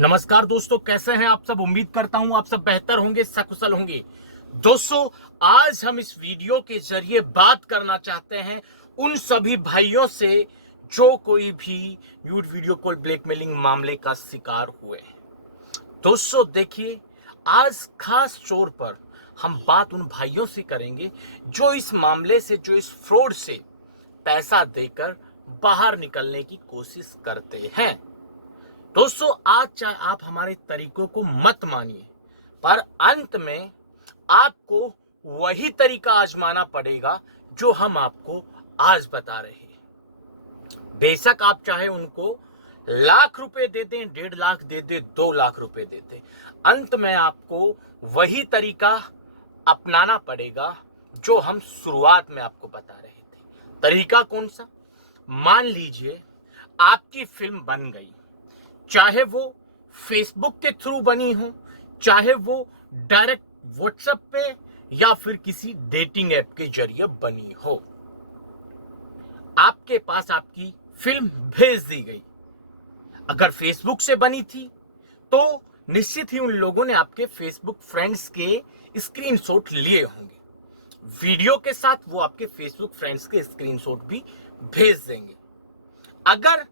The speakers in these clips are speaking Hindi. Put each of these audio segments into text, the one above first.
नमस्कार दोस्तों, कैसे हैं आप सब। उम्मीद करता हूं आप सब बेहतर होंगे, सकुशल होंगे। दोस्तों, आज हम इस वीडियो के जरिए बात करना चाहते हैं उन सभी भाइयों से जो कोई भी न्यूड वीडियो कॉल ब्लैकमेलिंग मामले का शिकार हुए हैं। दोस्तों देखिए, आज खास तौर पर हम बात उन भाइयों से करेंगे जो इस मामले से, जो इस फ्रॉड से पैसा देकर बाहर निकलने की कोशिश करते हैं। दोस्तों, आज चाहे आप हमारे तरीकों को मत मानिए, पर अंत में आपको वही तरीका आजमाना पड़ेगा जो हम आपको आज बता रहे हैं। बेशक आप चाहे उनको लाख रुपए दे दें, 1.5 लाख दे दें, 2 लाख रुपए दे दें, अंत में आपको वही तरीका अपनाना पड़ेगा जो हम शुरुआत में आपको बता रहे थे। तरीका कौन सा? मान लीजिए आपकी फिल्म बन गई, चाहे वो फेसबुक के थ्रू बनी हो, चाहे वो डायरेक्ट व्हाट्सएप पे या फिर किसी डेटिंग ऐप के जरिए बनी हो। आपके पास आपकी फिल्म भेज दी गई। अगर फेसबुक से बनी थी तो निश्चित ही उन लोगों ने आपके फेसबुक फ्रेंड्स के स्क्रीनशॉट लिए होंगे। वीडियो के साथ वो आपके फेसबुक फ्रेंड्स के स्क्रीनशॉट भी भेज देंगे। अगर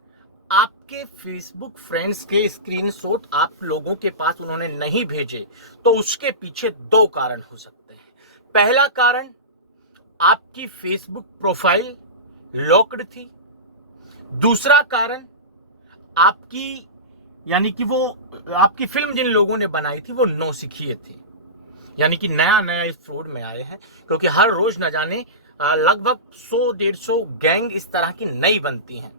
आपके फेसबुक फ्रेंड्स के स्क्रीनशॉट आप लोगों के पास उन्होंने नहीं भेजे तो उसके पीछे 2 कारण हो सकते हैं। पहला कारण, आपकी फेसबुक प्रोफाइल लॉक्ड थी। दूसरा कारण, आपकी यानी कि वो आपकी फिल्म जिन लोगों ने बनाई थी वो नौसिखिए थी, यानी कि नया नया इस फ्रॉड में आए हैं, क्योंकि हर रोज न जाने लगभग 100-150 गैंग इस तरह की नई बनती हैं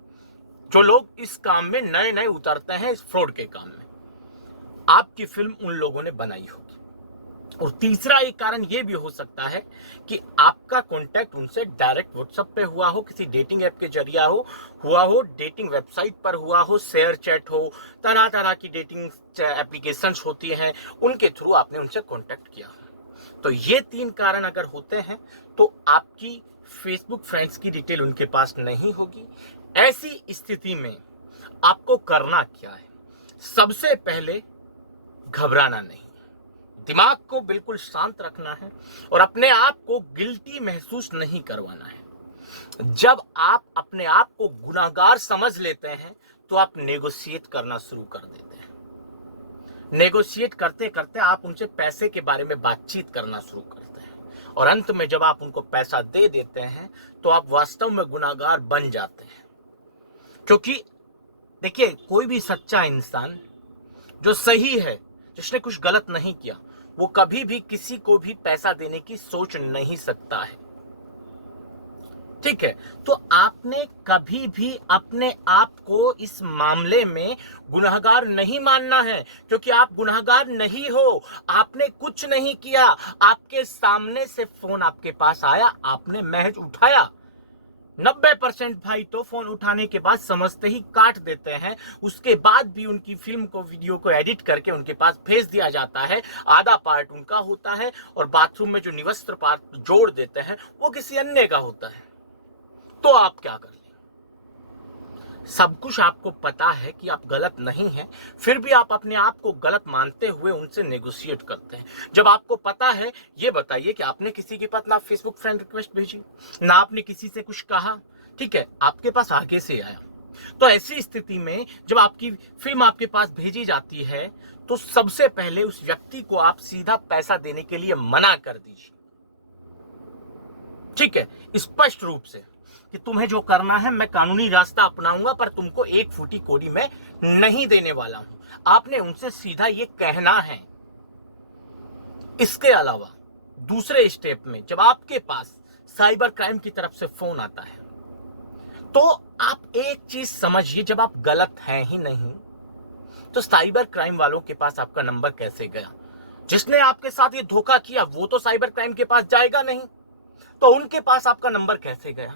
जो लोग इस काम में नए नए उतरते हैं, इस फ्रॉड के काम में। आपकी फिल्म उन लोगों ने बनाई होगी। और तीसरा एक कारण यह भी हो सकता है कि आपका कांटेक्ट उनसे डायरेक्ट व्हाट्सएप पे हुआ हो, किसी डेटिंग ऐप के जरिए हुआ हो, डेटिंग वेबसाइट पर हुआ हो, शेयर चैट हो, तरह तरह की डेटिंग एप्लीकेशंस होती हैं, उनके थ्रू आपने उनसे कांटेक्ट किया हो। तो ये 3 कारण अगर होते हैं तो आपकी फेसबुक फ्रेंड्स की डिटेल उनके पास नहीं होगी। ऐसी स्थिति में आपको करना क्या है? सबसे पहले घबराना नहीं, दिमाग को बिल्कुल शांत रखना है और अपने आप को गिल्टी महसूस नहीं करवाना है। जब आप अपने आप को गुनाहगार समझ लेते हैं तो आप नेगोशिएट करना शुरू कर देते हैं। नेगोशिएट करते करते आप उनसे पैसे के बारे में बातचीत करना शुरू करते हैं और अंत में जब आप उनको पैसा दे देते हैं तो आप वास्तव में गुनाहगार बन जाते हैं। क्योंकि देखिए, कोई भी सच्चा इंसान जो सही है, जिसने कुछ गलत नहीं किया, वो कभी भी किसी को भी पैसा देने की सोच नहीं सकता है। ठीक है, तो आपने कभी भी अपने आप को इस मामले में गुनहगार नहीं मानना है, क्योंकि आप गुनहगार नहीं हो। आपने कुछ नहीं किया, आपके सामने से फोन आपके पास आया, आपने महज उठाया। 90% भाई तो फोन उठाने के बाद समझते ही काट देते हैं, उसके बाद भी उनकी फिल्म को, वीडियो को एडिट करके उनके पास भेज दिया जाता है। आधा पार्ट उनका होता है और बाथरूम में जो निवस्त्र पार्ट जोड़ देते हैं वो किसी अन्य का होता है। तो आप क्या कर लें? सब कुछ आपको पता है कि आप गलत नहीं हैं, फिर भी आप अपने आप को गलत मानते हुए उनसे नेगोशिएट करते हैं। जब आपको पता है, ये बताइए कि आपने किसी के पास ना फेसबुक फ्रेंड रिक्वेस्ट भेजी, ना आपने किसी से कुछ कहा, ठीक है, आपके पास आगे से आया। तो ऐसी स्थिति में जब आपकी फिल्म आपके पास भेजी जाती है तो सबसे पहले उस व्यक्ति को आप सीधा पैसा देने के लिए मना कर दीजिए। ठीक है, स्पष्ट रूप से कि तुम्हें जो करना है, मैं कानूनी रास्ता अपनाऊंगा, पर तुमको 1 फूटी कोड़ी में नहीं देने वाला हूं। आपने उनसे सीधा ये कहना है। इसके अलावा दूसरे स्टेप में जब आपके पास साइबर क्राइम की तरफ से फोन आता है तो आप एक चीज समझिए, जब आप गलत हैं ही नहीं तो साइबर क्राइम वालों के पास आपका नंबर कैसे गया? जिसने आपके साथ ये धोखा किया वो तो साइबर क्राइम के पास जाएगा नहीं, तो उनके पास आपका नंबर कैसे गया?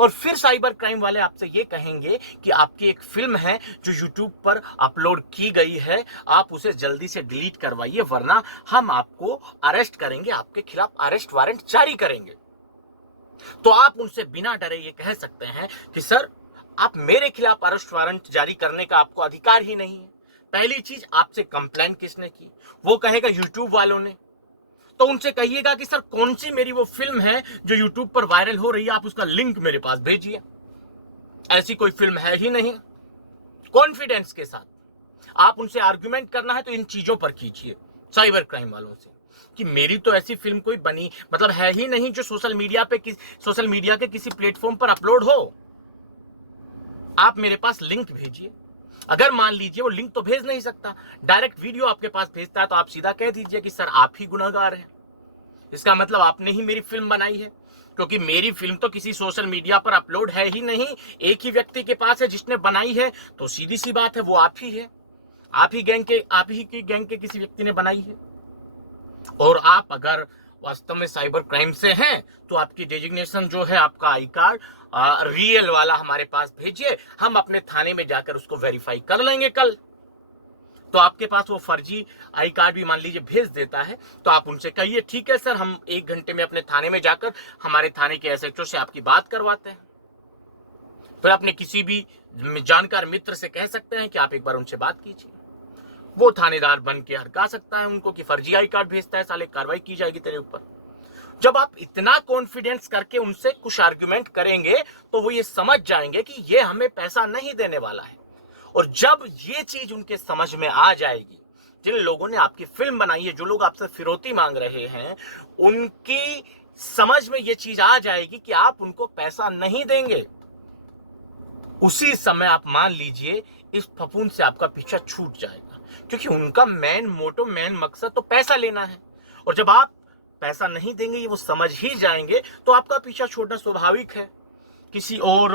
और फिर साइबर क्राइम वाले आपसे ये कहेंगे कि आपकी एक फिल्म है जो YouTube पर अपलोड की गई है, आप उसे जल्दी से डिलीट करवाइए, वरना हम आपको अरेस्ट करेंगे, आपके खिलाफ अरेस्ट वारंट जारी करेंगे। तो आप उनसे बिना डरे ये कह सकते हैं कि सर, आप मेरे खिलाफ अरेस्ट वारंट जारी करने का आपको अधिकार ही नहीं है। पहली चीज, आपसे कंप्लेन किसने की? वो कहेगा यूट्यूब वालों ने। तो उनसे कहिएगा कि सर कौन सी मेरी वो फिल्म है जो यूट्यूब पर वायरल हो रही है, आप उसका लिंक मेरे पास भेजिए। ऐसी कोई फिल्म है ही नहीं। कॉन्फिडेंस के साथ आप उनसे आर्गुमेंट करना है तो इन चीजों पर कीजिए, साइबर क्राइम वालों से, कि मेरी तो ऐसी फिल्म कोई बनी मतलब है ही नहीं जो सोशल मीडिया के किसी प्लेटफॉर्म पर अपलोड हो। आप मेरे पास लिंक भेजिए। अगर मान लीजिए वो लिंक तो भेज नहीं सकता, डायरेक्ट वीडियो आपके पास भेजता है, तो आप सीधा कह दीजिए कि सर आप ही गुनहगार हैं। इसका मतलब आपने ही मेरी फिल्म बनाई है, क्योंकि मेरी फिल्म तो किसी सोशल मीडिया पर अपलोड है ही नहीं, एक ही व्यक्ति के पास है जिसने बनाई है। तो सीधी सी बात है, वो आप ही है, आप ही की गैंग के किसी व्यक्ति ने बनाई है। और आप अगर वास्तव में साइबर क्राइम से हैं तो आपकी डेजिग्नेशन जो है, आपका आई कार्ड रियल वाला हमारे पास भेजिए, हम अपने थाने में जाकर उसको वेरीफाई कर लेंगे कल। तो आपके पास वो फर्जी आई कार्ड भी मान लीजिए भेज देता है, तो आप उनसे कहिए ठीक है सर, हम 1 घंटे में अपने थाने में जाकर हमारे थाने के एसएचओ से आपकी बात करवाते हैं। फिर अपने किसी भी जानकार मित्र से कह सकते हैं कि आप एक बार उनसे बात कीजिए। वो थानेदार बन के हरका सकता है उनको कि फर्जी आई कार्ड भेजता है साले, कार्रवाई की जाएगी तेरे ऊपर। जब आप इतना कॉन्फिडेंस करके उनसे कुछ आर्गुमेंट करेंगे तो वो ये समझ जाएंगे कि ये हमें पैसा नहीं देने वाला है। और जब ये चीज उनके समझ में आ जाएगी, जिन लोगों ने आपकी फिल्म बनाई है, जो लोग आपसे फिरौती मांग रहे हैं, उनकी समझ में ये चीज आ जाएगी कि आप उनको पैसा नहीं देंगे, उसी समय आप मान लीजिए इस फफूंद से आपका पीछा छूट जाएगा। क्योंकि उनका मेन मकसद तो पैसा लेना है। और जब आप पैसा नहीं देंगे, ये वो समझ ही जाएंगे, तो आपका पीछा छोड़ना स्वाभाविक है। किसी और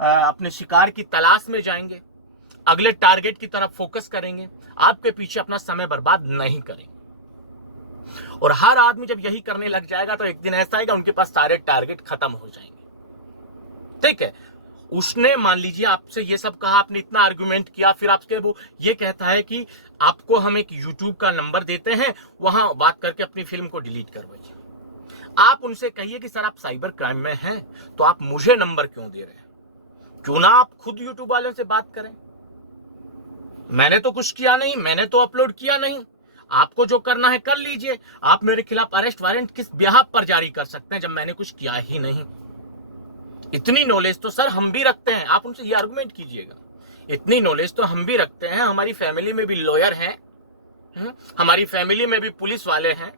अपने शिकार की तलाश में जाएंगे, अगले टारगेट की तरफ फोकस करेंगे, आपके पीछे अपना समय बर्बाद नहीं करेंगे। और हर आदमी जब यही करने लग जाएगा तो एक दिन ऐसा आएगा उनके पास सारे टारगेट खत्म हो जाएंगे। ठीक है, उसने मान लीजिए आपसे ये सब कहा, आपने इतना आर्गुमेंट किया, फिर आपके वो ये कहता है कि आपको हम एक यूट्यूब का नंबर देते हैं, वहां बात करके अपनी फिल्म को डिलीट करवाइए। आप उनसे कहिए कि सर आप साइबर क्राइम में हैं, तो आप मुझे नंबर क्यों दे रहे हैं? क्यों ना आप खुद यूट्यूब वालों से बात करें। मैंने तो कुछ किया नहीं, मैंने तो अपलोड किया नहीं, आपको जो करना है कर लीजिए। आप मेरे खिलाफ अरेस्ट वारंट किस बिहाफ पर जारी कर सकते हैं जब मैंने कुछ किया ही नहीं? इतनी नॉलेज तो सर हम भी रखते हैं, आप उनसे ये आर्गुमेंट कीजिएगा। इतनी नॉलेज तो हम भी रखते हैं, हमारी फैमिली में भी लॉयर हैं, हमारी फैमिली में भी पुलिस वाले हैं,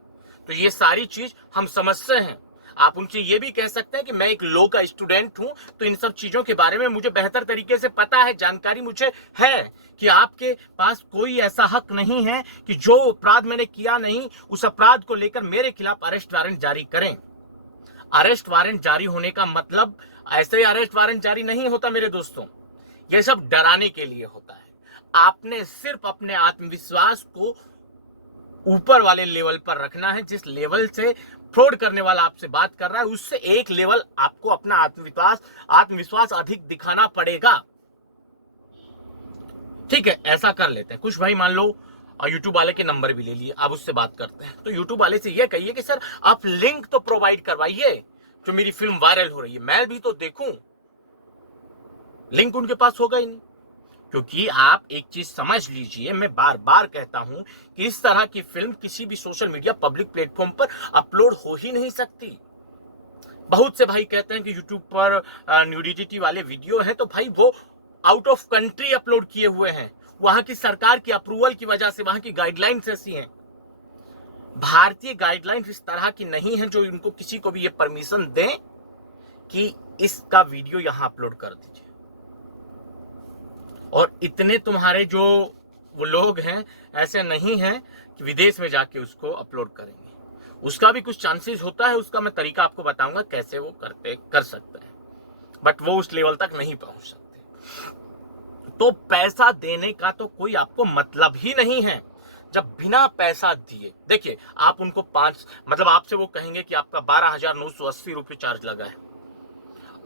तो ये सारी चीज हम समझते हैं। आप उनसे ये भी कह सकते हैं कि मैं एक लॉ का स्टूडेंट हूं, तो इन सब चीजों के बारे में मुझे बेहतर तरीके से पता है, जानकारी मुझे है कि आपके पास कोई ऐसा हक नहीं है कि जो अपराध मैंने किया नहीं, उस अपराध को लेकर मेरे खिलाफ अरेस्ट वारंट जारी करें। अरेस्ट वारंट जारी होने का मतलब ऐसे ही अरेस्ट वारंट जारी नहीं होता मेरे दोस्तों, यह सब डराने के लिए होता है। आपने सिर्फ अपने आत्मविश्वास को ऊपर वाले लेवल पर रखना है। जिस लेवल से फ्रॉड करने वाला आपसे बात कर रहा है, उससे एक लेवल आपको अपना आत्मविश्वास अधिक दिखाना पड़ेगा। ठीक है, ऐसा कर लेते हैं। कुछ भाई मान लो यूट्यूब वाले के नंबर भी ले लिए, अब उससे बात करते हैं। तो यूट्यूब वाले से ये कहिए कि सर आप लिंक तो प्रोवाइड करवाइए जो मेरी फिल्म वायरल हो रही है, मैं भी तो देखूं। लिंक उनके पास होगा ही नहीं। क्योंकि आप एक चीज समझ लीजिए, मैं बार बार कहता हूं कि इस तरह की फिल्म किसी भी सोशल मीडिया पब्लिक प्लेटफॉर्म पर अपलोड हो ही नहीं सकती। बहुत से भाई कहते हैं कि यूट्यूब पर न्यूडिटी वाले वीडियो हैं, तो भाई वो आउट ऑफ कंट्री अपलोड किए हुए हैं, वहां की सरकार की अप्रूवल की वजह से, वहां की गाइडलाइंस ऐसी हैं। भारतीय गाइडलाइंस इस तरह की नहीं है जो इनको किसी को भी ये परमिशन दें कि इसका वीडियो यहां अपलोड कर दीजिए। और इतने तुम्हारे जो वो लोग हैं ऐसे नहीं हैं कि विदेश में जाके उसको अपलोड करेंगे। उसका भी कुछ चांसेस होता है, उसका मैं तरीका आपको बताऊंगा कैसे वो कर सकते हैं, बट वो उस लेवल तक नहीं पहुंच सकते। तो पैसा देने का तो कोई आपको मतलब ही नहीं है। जब बिना पैसा दिए, देखिए आप उनको आपसे वो कहेंगे कि आपका 12,980 रुपये चार्ज लगा है,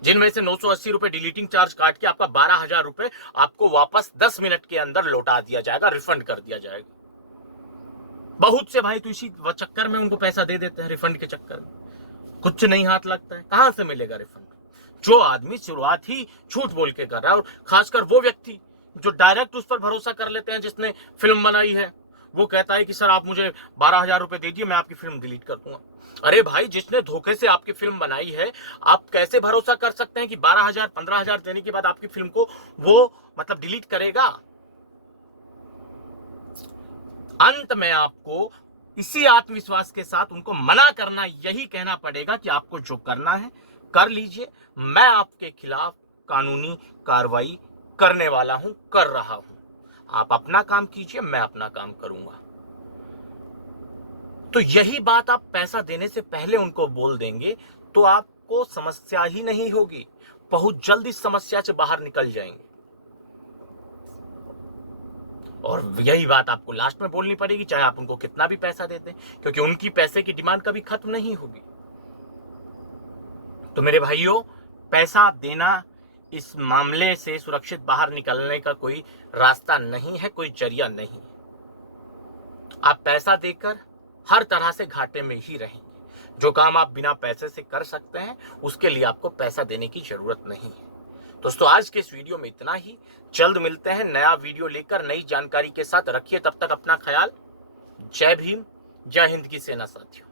जिनमें से 980 रुपए डिलीटिंग चार्ज काट के आपका 12,000 रुपए आपको वापस 10 मिनट के अंदर लौटा दिया जाएगा, रिफंड कर दिया जाएगा। बहुत से भाई तो इसी चक्कर में उनको पैसा दे देते हैं, रिफंड के चक्कर में कुछ नहीं हाथ लगता है। कहां से मिलेगा रिफंड? जो आदमी शुरुआत ही झूठ बोल के कर रहा है, और खासकर वो व्यक्ति जो डायरेक्ट उस पर भरोसा कर लेते हैं जिसने फिल्म बनाई है, वो कहता है कि सर आप मुझे 12,000 रुपए दे दिए, मैं आपकी फिल्म डिलीट कर दूंगा। अरे भाई, जिसने धोखे से आपकी फिल्म बनाई है, आप कैसे भरोसा कर सकते हैं कि 12,000 15,000 देने के बाद आपकी फिल्म को वो मतलब डिलीट करेगा? अंत में आपको इसी आत्मविश्वास के साथ उनको मना करना, यही कहना पड़ेगा कि आपको जो करना है कर लीजिए, मैं आपके खिलाफ कानूनी कार्रवाई करने वाला हूं, कर रहा हूं। आप अपना काम कीजिए, मैं अपना काम करूंगा। तो यही बात आप पैसा देने से पहले उनको बोल देंगे तो आपको समस्या ही नहीं होगी, बहुत जल्द इस समस्या से बाहर निकल जाएंगे। और यही बात आपको लास्ट में बोलनी पड़ेगी, चाहे आप उनको कितना भी पैसा देते हैं, क्योंकि उनकी पैसे की डिमांड कभी खत्म नहीं होगी। तो मेरे भाइयों, पैसा देना इस मामले से सुरक्षित बाहर निकलने का कोई रास्ता नहीं है, कोई जरिया नहीं। आप पैसा देकर हर तरह से घाटे में ही रहेंगे। जो काम आप बिना पैसे से कर सकते हैं, उसके लिए आपको पैसा देने की जरूरत नहीं है। दोस्तों, आज के इस वीडियो में इतना ही। जल्द मिलते हैं नया वीडियो लेकर, नई जानकारी के साथ। रखिए तब तक अपना ख्याल। जय भीम, जय हिंद की सेना साथियों।